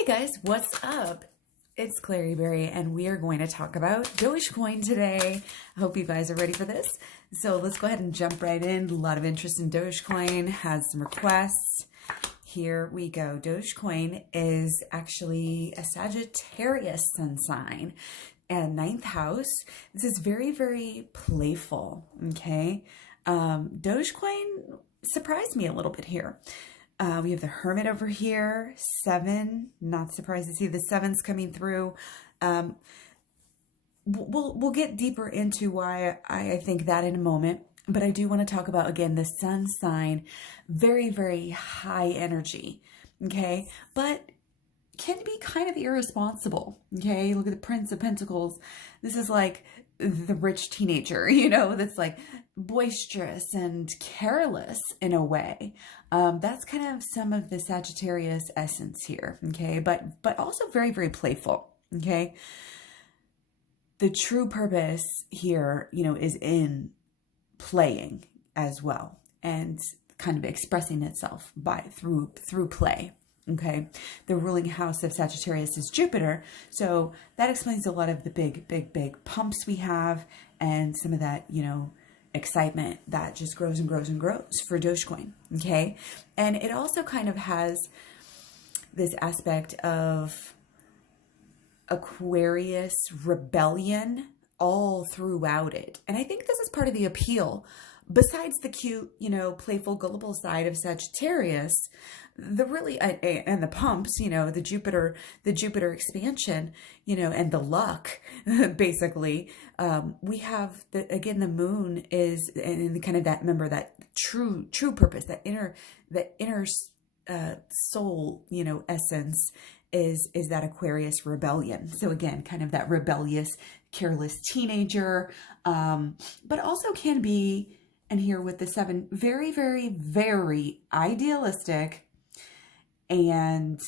Hey guys, what's up? It's Clary Berry and we are going to talk about Dogecoin today. I hope you guys are ready for this. So let's go ahead and jump right in. A lot of interest in Dogecoin, has some requests. Here we go. Dogecoin is actually a Sagittarius sun sign and ninth house. This is very, very playful, okay? Dogecoin surprised me a little bit here. We have the Hermit over here, 7. Not surprised to see the 7s coming through. We'll get deeper into why I think that in a moment. But I do want to talk about, again, the sun sign. Very, very high energy, okay? But can be kind of irresponsible, okay? Look at the Prince of Pentacles. This is like the rich teenager, you know, that's like boisterous and careless in a way. That's kind of some of the Sagittarius essence here, okay? But also very, very playful, okay? The true purpose here, you know, is in playing as well and kind of expressing itself through play. Okay, the ruling house of Sagittarius is Jupiter, so that explains a lot of the big pumps we have and some of that, you know, excitement that just grows and grows and grows for Dogecoin. Okay, and it also kind of has this aspect of Aquarius rebellion all throughout it, and I think this is part of the appeal. Besides the cute, you know, playful, gullible side of Sagittarius, the really, and the pumps, you know, the Jupiter expansion, you know, and the luck, basically, we have, again, the moon is, and kind of that, remember, that true purpose, that inner soul, you know, essence is that Aquarius rebellion. So again, kind of that rebellious, careless teenager, but also can be, and here with the 7, very, very, very idealistic and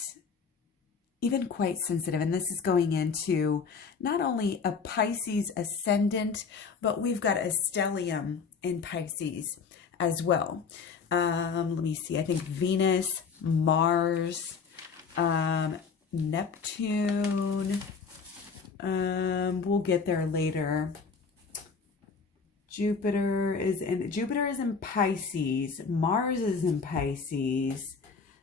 even quite sensitive. And this is going into not only a Pisces ascendant, but we've got a stellium in Pisces as well. Let me see. I think Venus, Mars, Neptune. We'll get there later. Jupiter is in Pisces, Mars is in Pisces,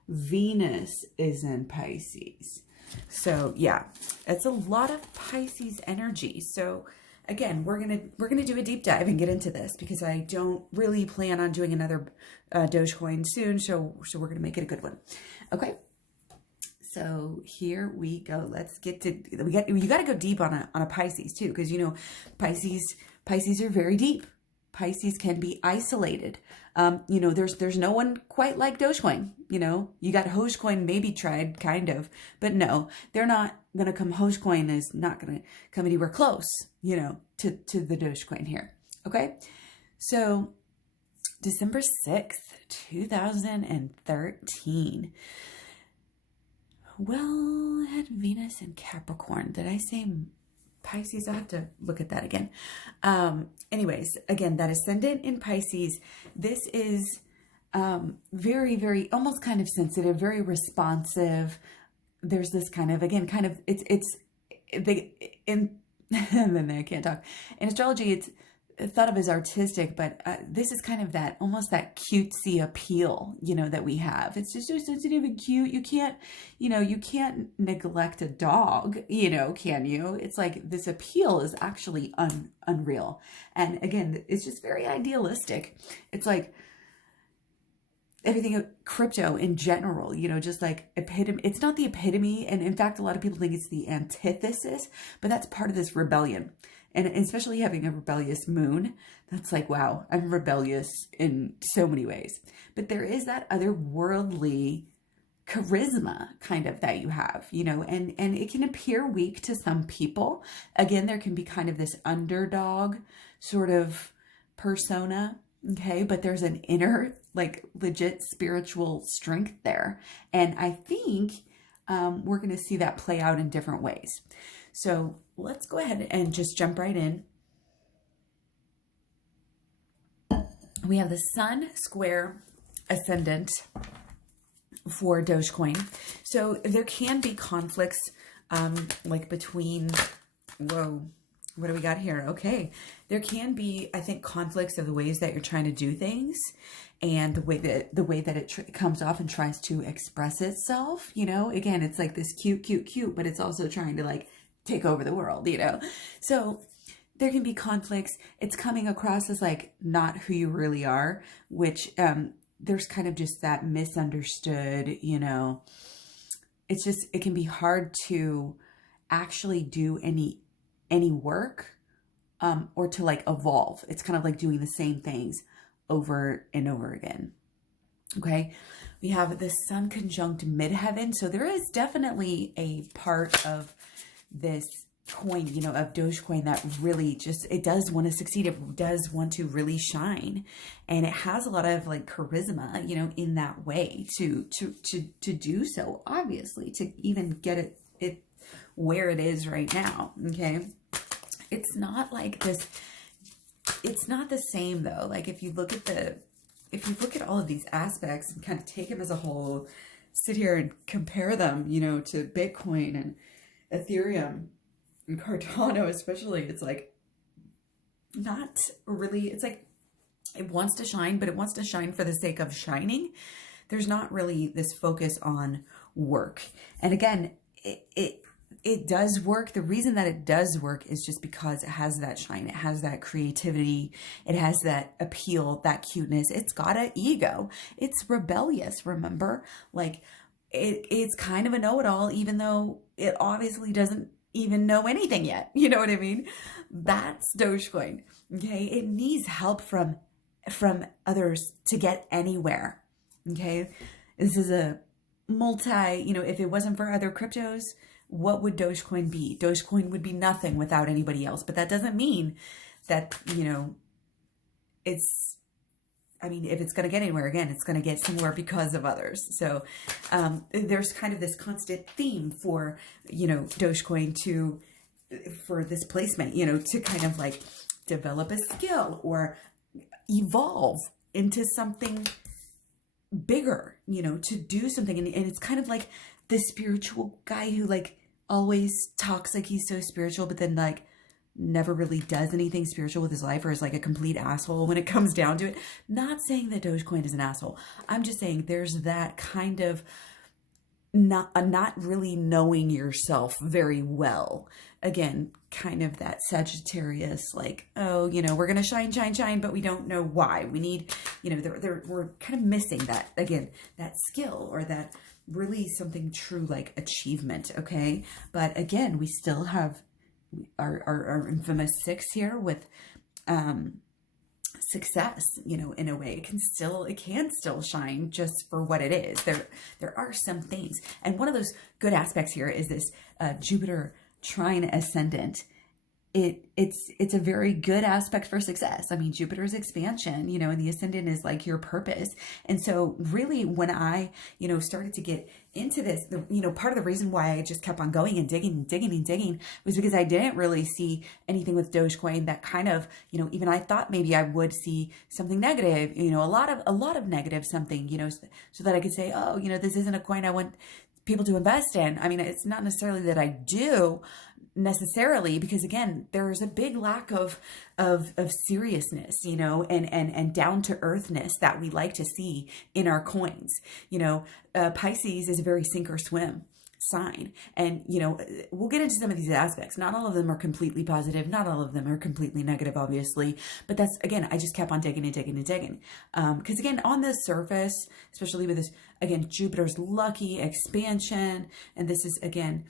Venus is in Pisces. So yeah, it's a lot of Pisces energy. So again, we're gonna do a deep dive and get into this because I don't really plan on doing another Dogecoin soon. So we're gonna make it a good one. Okay. So here we go. Let's get to, you got to go deep on a Pisces too, because, you know, Pisces are very deep. Pisces can be isolated. You know, there's no one quite like Dogecoin. You know, you got Hogecoin maybe tried, kind of, but no, they're not going to come. Hogecoin is not going to come anywhere close, you know, to the Dogecoin here. Okay. So December 6th, 2013. Well, I had Venus and Capricorn. Did I say Pisces? I'll have to look at that again. Anyways, again, that ascendant in Pisces, this is very, very, almost kind of sensitive, very responsive. There's this kind of, again, kind of, and then I can't talk. In astrology, it's thought of as artistic, but this is kind of that, almost that cutesy appeal, you know, that we have. It's just so sensitive and cute. You can't, you know, you can't neglect a dog, you know, can you? It's like this appeal is actually unreal. And again, it's just very idealistic. It's like everything crypto in general, you know, just like epitome. It's not the epitome. And in fact, a lot of people think it's the antithesis, but that's part of this rebellion. And especially having a rebellious moon, that's like, wow, I'm rebellious in so many ways. But there is that otherworldly charisma kind of that you have, you know, and it can appear weak to some people. Again, there can be kind of this underdog sort of persona, okay? But there's an inner, like, legit spiritual strength there. And I think we're going to see that play out in different ways. So let's go ahead and just jump right in. We have the Sun square ascendant for Dogecoin. So there can be conflicts, like between, whoa, what do we got here? Okay. There can be, I think, conflicts of the ways that you're trying to do things and the way that it comes off and tries to express itself. You know, again, it's like this cute, cute, cute, but it's also trying to like take over the world, you know? So there can be conflicts. It's coming across as like not who you really are, which, there's kind of just that misunderstood, you know, it's just, it can be hard to actually do any work, or to like evolve. It's kind of like doing the same things over and over again. Okay. We have the Sun conjunct mid heaven. So there is definitely a part of this coin, you know, of Dogecoin that really just, it does want to succeed. It does want to really shine. And it has a lot of like charisma, you know, in that way to do so, obviously, to even get it where it is right now. Okay. It's not like this. It's not the same though. Like if you look at all of these aspects and kind of take them as a whole, sit here and compare them, you know, to Bitcoin and Ethereum, and Cardano especially, it's like not really, it's like it wants to shine, but it wants to shine for the sake of shining. There's not really this focus on work. And again, it does work. The reason that it does work is just because it has that shine. It has that creativity. It has that appeal, that cuteness. It's got an ego. It's rebellious, remember? Like it's kind of a know-it-all, even though it obviously doesn't even know anything yet. You know what I mean? That's Dogecoin. Okay. It needs help from others to get anywhere. Okay. This is a you know, if it wasn't for other cryptos, what would Dogecoin be? Dogecoin would be nothing without anybody else. But that doesn't mean that, you know, I mean, if it's going to get anywhere, again, it's going to get somewhere because of others. So there's kind of this constant theme for, you know, Dogecoin for this placement, you know, to kind of like develop a skill or evolve into something bigger, you know, to do something. And it's kind of like the spiritual guy who like always talks like he's so spiritual, but then like never really does anything spiritual with his life, or is like a complete asshole when it comes down to it. Not saying that Dogecoin is an asshole. I'm just saying there's that kind of not really knowing yourself very well. Again, kind of that Sagittarius, like, oh, you know, we're going to shine, shine, shine, but we don't know why. We need, you know, we're kind of missing that, again, that skill or that really something true like achievement. Okay. But again, we still have our infamous 6 here with success, you know, in a way. It can still shine just for what it is. There are some things. And one of those good aspects here is this Jupiter Trine Ascendant. It's a very good aspect for success. I mean, Jupiter's expansion, you know, and the Ascendant is like your purpose. And so really when I, you know, started to get into this, you know, part of the reason why I just kept on going and digging and digging and digging was because I didn't really see anything with Dogecoin that kind of, you know, even I thought maybe I would see something negative, you know, a lot of negative something, you know, so that I could say, oh, you know, this isn't a coin I want people to invest in. I mean, it's not necessarily that I do necessarily, because again, there's a big lack of seriousness, you know, and down to earthness that we like to see in our coins. You know, Pisces is a very sink or swim sign. And, you know, we'll get into some of these aspects. Not all of them are completely positive. Not all of them are completely negative, obviously. But that's, again, I just kept on digging and digging and digging. Because again, on the surface, especially with this, again, Jupiter's lucky expansion, and this is, again,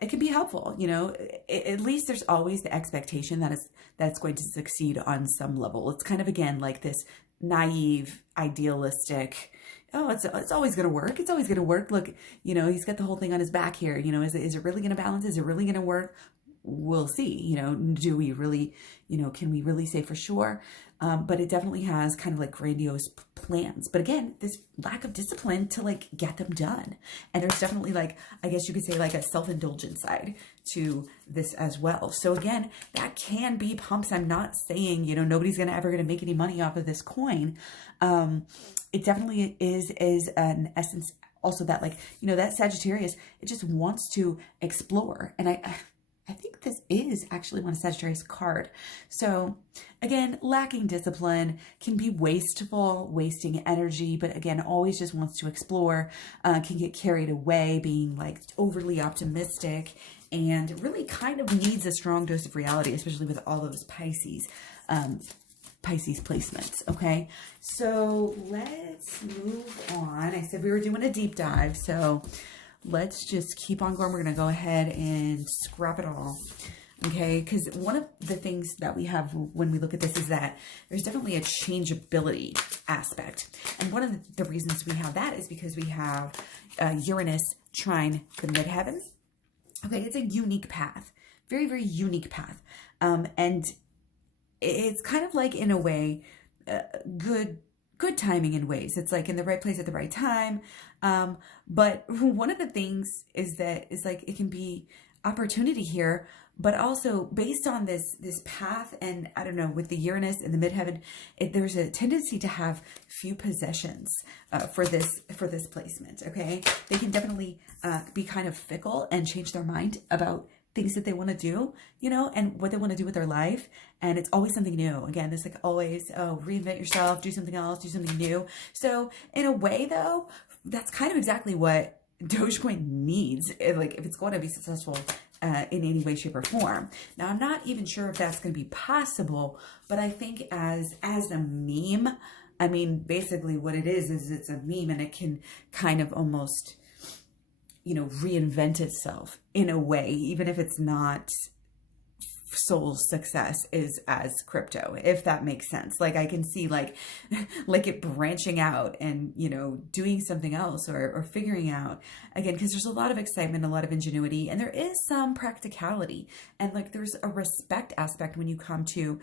it can be helpful, you know, at least there's always the expectation that it's going to succeed on some level. It's kind of, again, like this naive, idealistic, oh, it's always going to work. It's always going to work. Look, you know, he's got the whole thing on his back here. You know, is it really going to balance? Is it really going to work? we'll see, you know, do we really, you know, can we really say for sure? But it definitely has kind of like grandiose plans. But again, this lack of discipline to like get them done. And there's definitely like, I guess you could say like a self-indulgent side to this as well. So again, that can be pumps. I'm not saying, you know, nobody's ever going to make any money off of this coin. It definitely is an essence also that like, you know, that Sagittarius, it just wants to explore. And I think this is actually one Sagittarius card. So again, lacking discipline can be wasteful, wasting energy, but again, always just wants to explore, can get carried away, being like overly optimistic, and really kind of needs a strong dose of reality, especially with all those Pisces placements. Okay, so let's move on. I said we were doing a deep dive, so let's just keep on going. We're going to go ahead and scrap it all. Okay, because one of the things that we have when we look at this is that there's definitely a changeability aspect. And one of the reasons we have that is because we have Uranus trine the mid heaven. Okay, it's a unique path, very, very unique path. And it's kind of like, in a way, good timing in ways. It's like in the right place at the right time. But one of the things is that it's like, it can be opportunity here, but also based on this path. And I don't know, with the Uranus in the midheaven, there's a tendency to have few possessions for this placement. Okay, they can definitely be kind of fickle and change their mind about things that they want to do, you know, and what they want to do with their life. And it's always something new. Again, it's like always, oh, reinvent yourself, do something else, do something new. So in a way though, that's kind of exactly what Dogecoin needs, like if it's going to be successful in any way, shape, or form. Now, I'm not even sure if that's going to be possible, but I think as a meme, I mean, basically what it is it's a meme, and it can kind of almost, you know, reinvent itself in a way, even if it's not soul success is as crypto, if that makes sense. Like I can see like it branching out and, you know, doing something else or figuring out again, because there's a lot of excitement, a lot of ingenuity, and there is some practicality, and like there's a respect aspect when you come to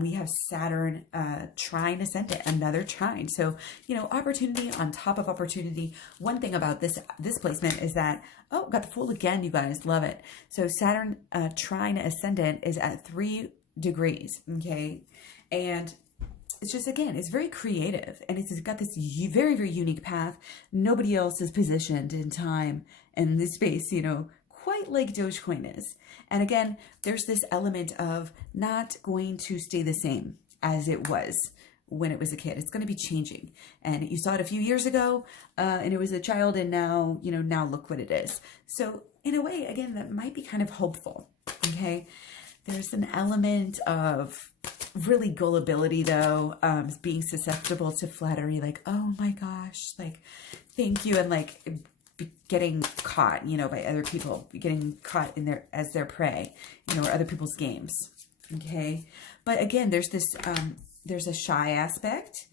we have Saturn trine Ascendant, another trine. So, you know, opportunity on top of opportunity. One thing about this placement is that, oh, got the Fool again, you guys, love it. So Saturn trine Ascendant is at 3 degrees, okay? And it's just, again, it's very creative, and it's got this very, very unique path. Nobody else is positioned in time and in this space, you know, quite like Dogecoin is. And again, there's this element of not going to stay the same as it was when it was a kid. It's going to be changing. And you saw it a few years ago, and it was a child, and now, you know, now look what it is. So in a way, again, that might be kind of hopeful, okay? There's an element of really gullibility though, being susceptible to flattery, like, oh my gosh, like, thank you. And like getting caught, you know, by other people, getting caught in as their prey, you know, or other people's games. Okay. But again, there's this, there's a shy aspect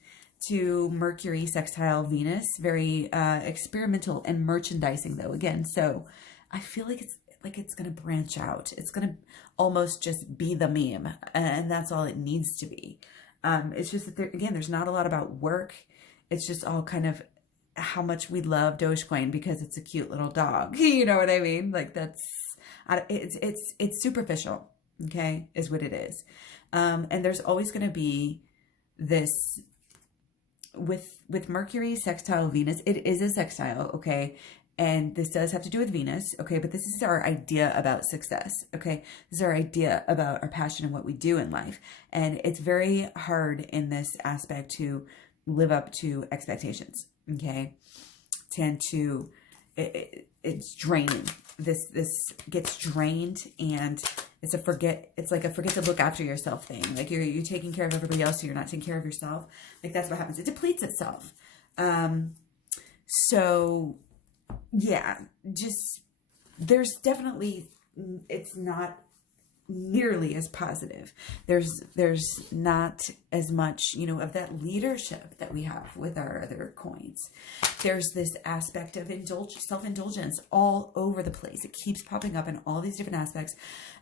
to Mercury sextile Venus, very experimental and merchandising though, again. So I feel like it's going to branch out. It's going to almost just be the meme, and that's all it needs to be. It's just that there's not a lot about work. It's just all kind of how much we love Dogecoin because it's a cute little dog. You know what I mean? Like it's superficial. Okay, is what it is. And there's always going to be this with Mercury sextile Venus. It is a sextile, okay? And this does have to do with Venus, okay? But this is our idea about success, okay? This is our idea about our passion and what we do in life. And it's very hard in this aspect to live up to expectations, okay? It's draining. This gets drained, and it's like a forget to look after yourself thing. Like you're taking care of everybody else, so you're not taking care of yourself. Like that's what happens. It depletes itself. So yeah, just there's definitely, it's not nearly as positive. There's not as much, you know, of that leadership that we have with our other coins. There's this aspect of self-indulgence all over the place. It keeps popping up in all these different aspects.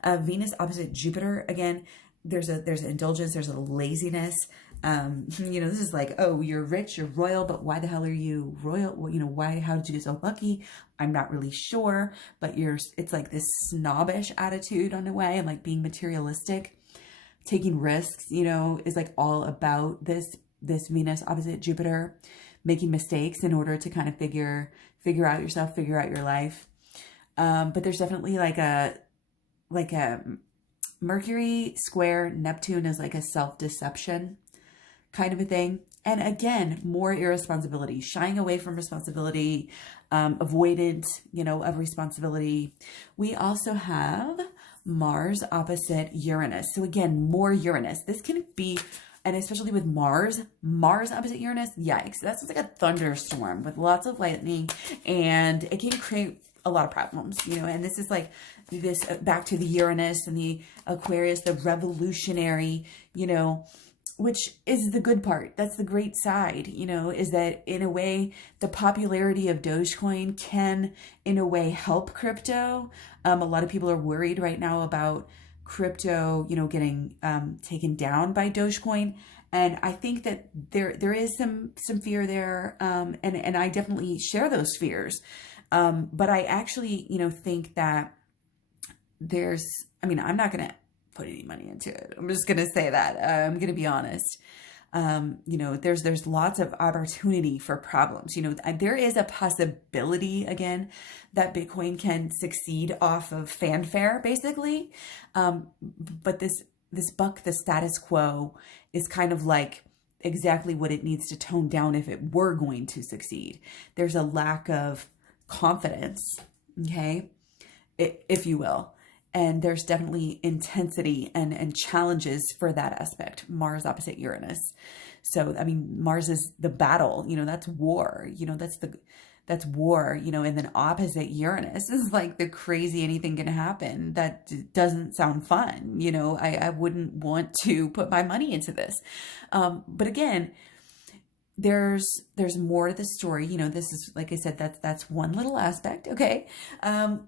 Venus opposite Jupiter, again, there's indulgence, there's a laziness. You know, this is like, oh, you're rich, you're royal, but why the hell are you royal? Well, you know, why, how did you get so lucky? I'm not really sure, but it's like this snobbish attitude on the way, and like being materialistic, taking risks, you know, is like all about this Venus opposite Jupiter, making mistakes in order to kind of figure out yourself, figure out your life. But there's definitely like a Mercury square Neptune is like a self-deception kind of a thing. And again, more irresponsibility, shying away from responsibility, avoidance, you know, of responsibility. We also have Mars opposite Uranus. So again, more Uranus. This can be, and especially with Mars opposite Uranus, yikes. That's like a thunderstorm with lots of lightning, and it can create a lot of problems, you know. And this is like this back to the Uranus and the Aquarius, the revolutionary, you know, which is the good part. That's the great side, you know, is that in a way, the popularity of Dogecoin can, in a way, help crypto. A lot of people are worried right now about crypto, you know, getting taken down by Dogecoin. And I think that there is some fear there. And I definitely share those fears. But I actually, you know, think that I'm not going to put any money into it. I'm just going to say that. I'm going to be honest. You know, there's lots of opportunity for problems. You know, there is a possibility, again, that Bitcoin can succeed off of fanfare, basically. But this buck the status quo is kind of like exactly what it needs to tone down if it were going to succeed. There's a lack of confidence, okay, if you will. And there's definitely intensity and challenges for that aspect. Mars opposite Uranus. So, I mean, Mars is the battle, you know, that's war, you know, that's war, you know, and then opposite Uranus is like the crazy anything can happen. That doesn't sound fun. You know, I wouldn't want to put my money into this. But again, there's more to the story. You know, this is, like I said, that's one little aspect. Okay.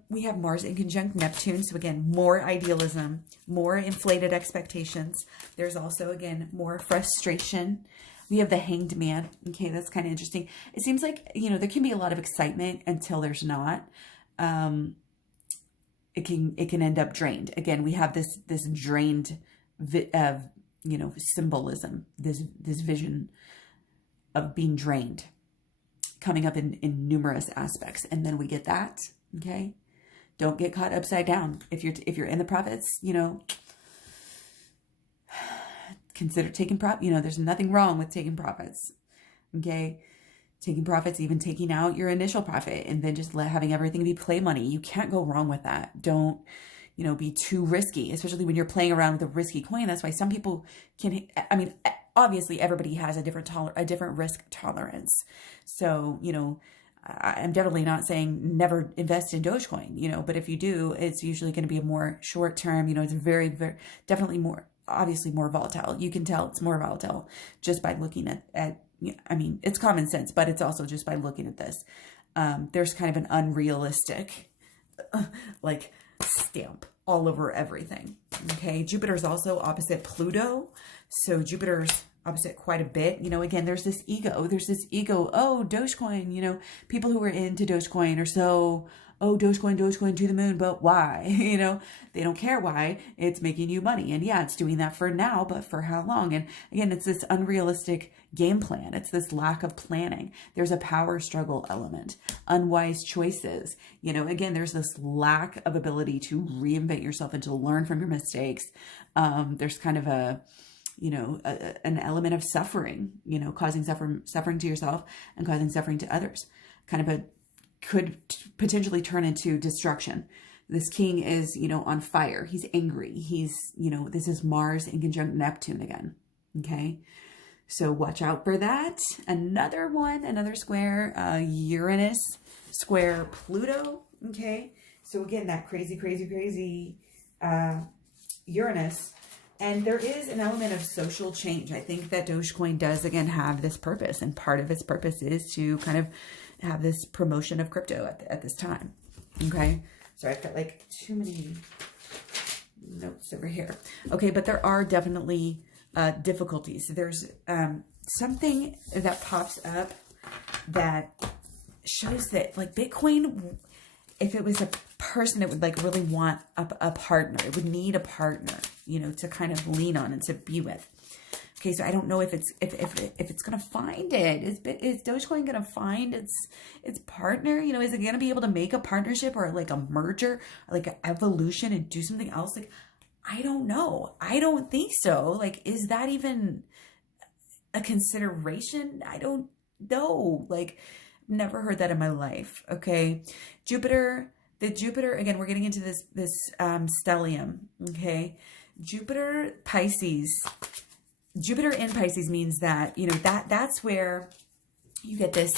We have Mars in conjunct Neptune. So again, more idealism, more inflated expectations. There's also, again, more frustration. We have the Hanged Man. Okay. That's kind of interesting. It seems like, you know, there can be a lot of excitement until there's not. It can end up drained. Again, we have this drained, you know, symbolism, this vision of being drained coming up in numerous aspects. And then we get that. Okay. Don't get caught upside down. If you're in the profits, you know, consider taking you know, there's nothing wrong with taking profits. Okay. Taking profits, even taking out your initial profit, and then just having everything be play money. You can't go wrong with that. Don't, you know, be too risky, especially when you're playing around with a risky coin. That's why some people can, I mean, obviously everybody has a different risk tolerance. So, you know, I'm definitely not saying never invest in Dogecoin, you know, but if you do, it's usually going to be a more short term, you know, it's very, very, definitely more, obviously more volatile. You can tell it's more volatile just by looking at I mean, it's common sense, but it's also just by looking at this. There's kind of an unrealistic, like, stamp all over everything. Okay. Jupiter's also opposite Pluto. So Jupiter's opposite quite a bit. You know, again, there's this ego. Oh, Dogecoin, you know, people who are into Dogecoin are so, oh, Dogecoin to the moon, but why? You know, they don't care why. It's making you money. And yeah, it's doing that for now, but for how long? And again, it's this unrealistic game plan. It's this lack of planning. There's a power struggle element, unwise choices. You know, again, there's this lack of ability to reinvent yourself and to learn from your mistakes. There's kind of a, you know, an element of suffering, you know, causing suffering to yourself and causing suffering to others. Kind of could potentially turn into destruction. This king is, you know, on fire. He's angry. He's, you know, this is Mars in conjunct Neptune again. Okay. So watch out for that. Another square, Uranus square Pluto. Okay. So again, that crazy, Uranus. And there is an element of social change. I think that Dogecoin does, again, have this purpose. And part of its purpose is to kind of have this promotion of crypto at this time. Okay. Sorry, I've got like too many notes over here. Okay, but there are definitely difficulties. There's something that pops up that shows that like Bitcoin, if it was a person, it would like really want a partner. It would need a partner, you know, to kind of lean on and to be with. Okay, so I don't know if it's gonna find it. Is Dogecoin gonna find its partner? You know, is it gonna be able to make a partnership or like a merger, or like an evolution and do something else? Like, I don't know. I don't think so. Like, is that even a consideration? I don't know. Like, never heard that in my life. Okay, Jupiter. The Jupiter, again, we're getting into this stellium. Okay, Jupiter Pisces. Jupiter in Pisces means that, you know, that's where you get this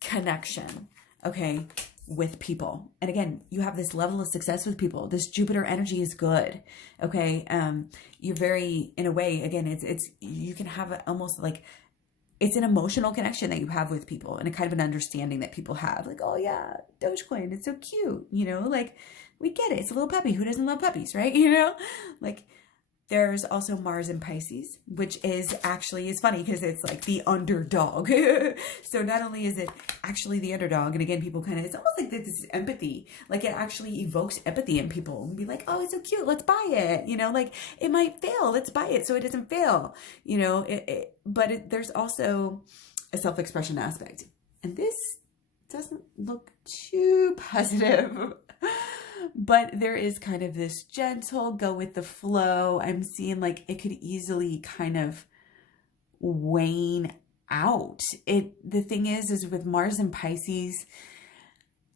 connection, okay, with people. And again, you have this level of success with people. This Jupiter energy is good, okay? You're very, in a way, again, it's you can have almost like, it's an emotional connection that you have with people and a kind of an understanding that people have. Like, oh yeah, Dogecoin, it's so cute, you know? Like, we get it. It's a little puppy. Who doesn't love puppies, right? You know? Like, there's also Mars in Pisces, which is actually, it's funny because it's like the underdog. So not only is it actually the underdog, and again, people kind of, it's almost like this empathy, like it actually evokes empathy in people and be like, oh, it's so cute, let's buy it. You know, like it might fail, let's buy it so it doesn't fail. You know, there's also a self-expression aspect. And this doesn't look too positive. But there is kind of this gentle go with the flow. I'm seeing like it could easily kind of wane out. The thing is with Mars and Pisces,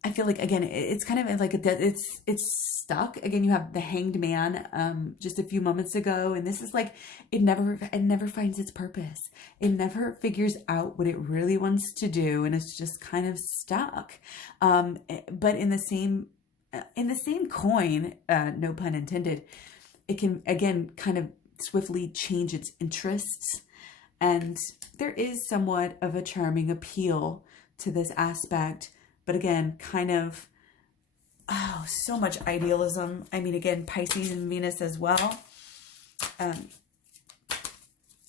I feel like, again, it's kind of like it's stuck. Again, you have the Hanged Man just a few moments ago, and this is like it never finds its purpose. It never figures out what it really wants to do, and it's just kind of stuck. But in the same coin, no pun intended, it can, again, kind of swiftly change its interests. And there is somewhat of a charming appeal to this aspect. But again, kind of, oh, so much idealism. I mean, again, Pisces and Venus as well.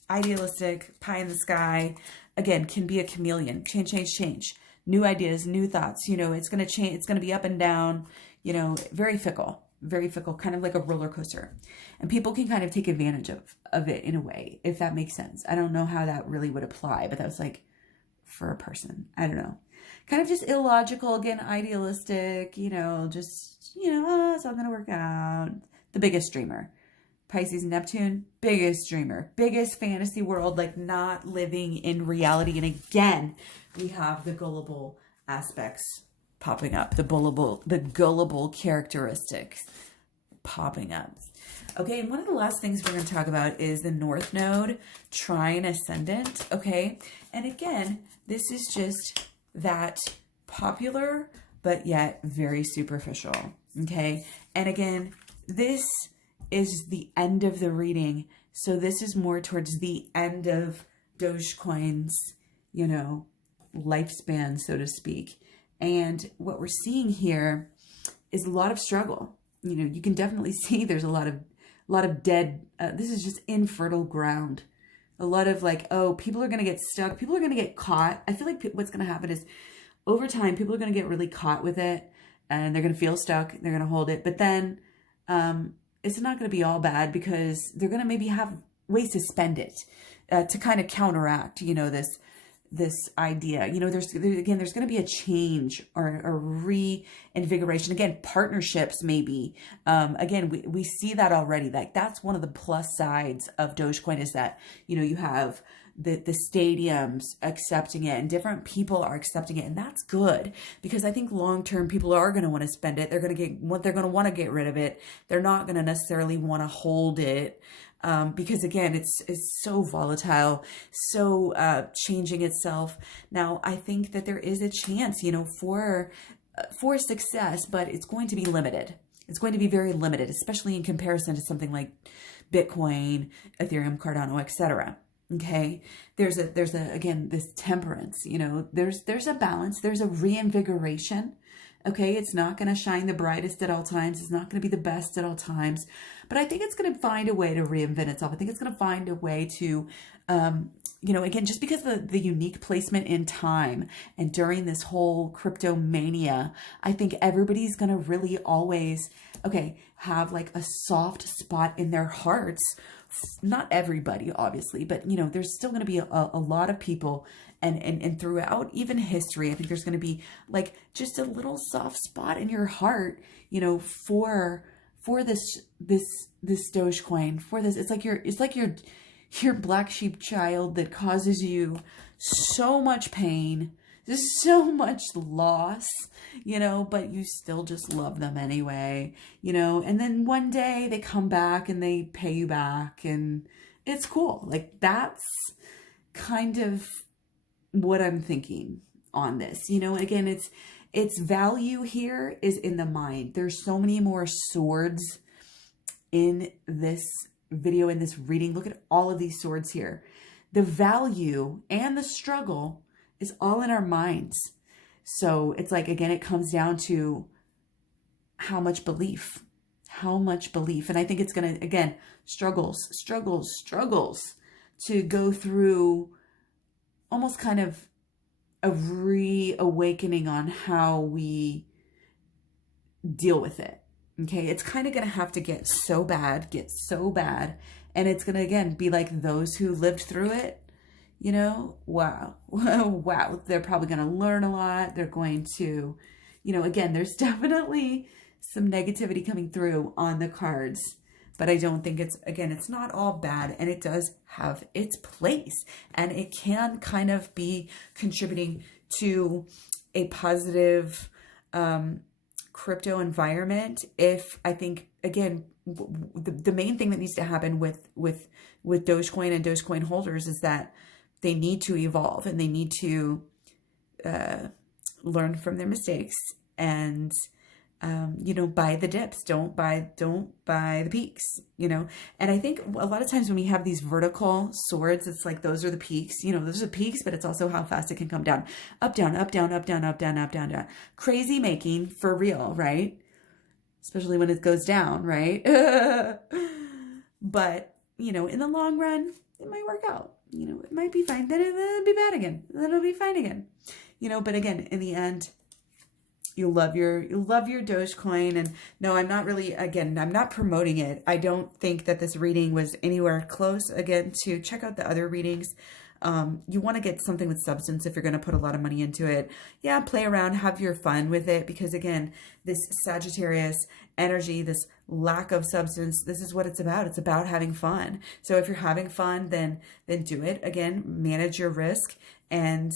Idealistic, pie in the sky, again, can be a chameleon. Change. New ideas, new thoughts. You know, it's going to change. It's going to be up and down. You know, very fickle, kind of like a roller coaster. And people can kind of take advantage of it in a way, if that makes sense. I don't know how that really would apply, but that was like for a person. I don't know. Kind of just illogical, again, idealistic, you know, just, you know, oh, it's all going to work out. The biggest dreamer. Pisces and Neptune, biggest dreamer, biggest fantasy world, like not living in reality. And again, we have the gullible aspects popping up, the gullible characteristics popping up. Okay, and one of the last things we're going to talk about is the North Node, Trine Ascendant, okay? And again, this is just that popular, but yet very superficial, okay? And again, this is the end of the reading, so this is more towards the end of Dogecoin's, you know, lifespan, so to speak. And what we're seeing here is a lot of struggle. You know, you can definitely see there's a lot of dead, this is just infertile ground. A lot of like, oh, people are going to get stuck. People are going to get caught. I feel like what's going to happen is over time, people are going to get really caught with it and they're going to feel stuck. They're going to hold it. But then it's not going to be all bad because they're going to maybe have ways to spend it to kind of counteract, you know, this idea. You know, there's going to be a change or a reinvigoration. Again, partnerships maybe. Again, we see that already. Like that's one of the plus sides of Dogecoin is that, you know, you have the stadiums accepting it and different people are accepting it. And that's good because I think long-term people are going to want to spend it. They're going to want to get rid of it. They're not going to necessarily want to hold it. Because again, it's so volatile, so changing itself. Now, I think that there is a chance, you know, for success, but it's going to be limited. It's going to be very limited, especially in comparison to something like Bitcoin, Ethereum, Cardano, etc. Okay, there's again, this temperance, you know, there's a balance, there's a reinvigoration. Okay, it's not going to shine the brightest at all times. It's not going to be the best at all times, but I think it's going to find a way to reinvent itself. I think it's going to find a way to, you know, again, just because of the unique placement in time and during this whole crypto mania, I think everybody's going to really always, okay, have like a soft spot in their hearts. Not everybody, obviously, but, you know, there's still going to be a lot of people and throughout even history, I think there's going to be like just a little soft spot in your heart, you know, for this Dogecoin, for this. It's like your black sheep child that causes you so much pain, just so much loss, you know, but you still just love them anyway, you know, and then one day they come back and they pay you back and it's cool. Like that's kind of what I'm thinking on this, you know. Again, its value here is in the mind. There's so many more swords in this video, in this reading. Look at all of these swords here. The value and the struggle is all in our minds. So it's like, again, it comes down to how much belief. And I think it's going to, again, struggles to go through almost kind of a reawakening on how we deal with it. Okay, it's kind of going to have to get so bad. And it's going to, again, be like those who lived through it, you know, wow. They're probably going to learn a lot. They're going to, you know, again, there's definitely some negativity coming through on the cards. But I don't think it's not all bad, and it does have its place, and it can kind of be contributing to a positive crypto environment. If I think, again, the main thing that needs to happen with Dogecoin and Dogecoin holders is that they need to evolve and they need to learn from their mistakes and you know, buy the dips, don't buy the peaks, you know. And I think a lot of times when we have these vertical swords, it's like those are the peaks, you know, those are the peaks, but it's also how fast it can come down. Up, down, up, down, up, down, up, down, up, down, down. Crazy making for real, right? Especially when it goes down, right? But, you know, in the long run, it might work out. You know, it might be fine. Then it'll be bad again. Then it'll be fine again. You know, but again, in the end, you'll love your Dogecoin. And no, I'm not really, again, I'm not promoting it. I don't think that this reading was anywhere close, again, to check out the other readings. You want to get something with substance if you're going to put a lot of money into it. Yeah, play around, have your fun with it, because again, this Sagittarius energy, this lack of substance, this is what it's about. It's about having fun. So if you're having fun, then do it. Again, manage your risk and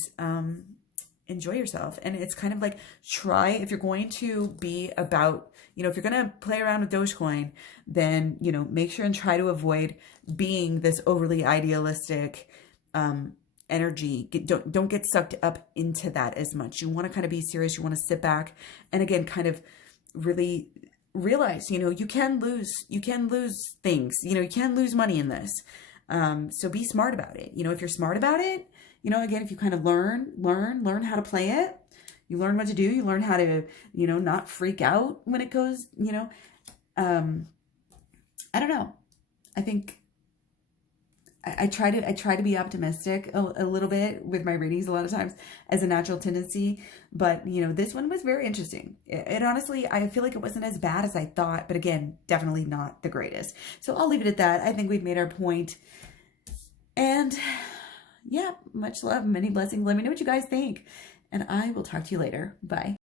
enjoy yourself. And it's kind of like, try, if you're going to be about, you know, if you're going to play around with Dogecoin, then, you know, make sure and try to avoid being this overly idealistic energy. Don't get sucked up into that as much. You want to kind of be serious. You want to sit back and, again, kind of really realize, you know, you can lose things, you know, you can lose money in this. So be smart about it. You know, if you're smart about it, you know, again, if you kind of learn how to play it, you learn what to do, you learn how to, you know, not freak out when it goes, you know, I don't know. I think I try to be optimistic a little bit with my readings a lot of times as a natural tendency, but you know, this one was very interesting. It honestly, I feel like it wasn't as bad as I thought, but again, definitely not the greatest. So I'll leave it at that. I think we've made our point. And yeah, much love, many blessings. Let me know what you guys think, and I will talk to you later. Bye.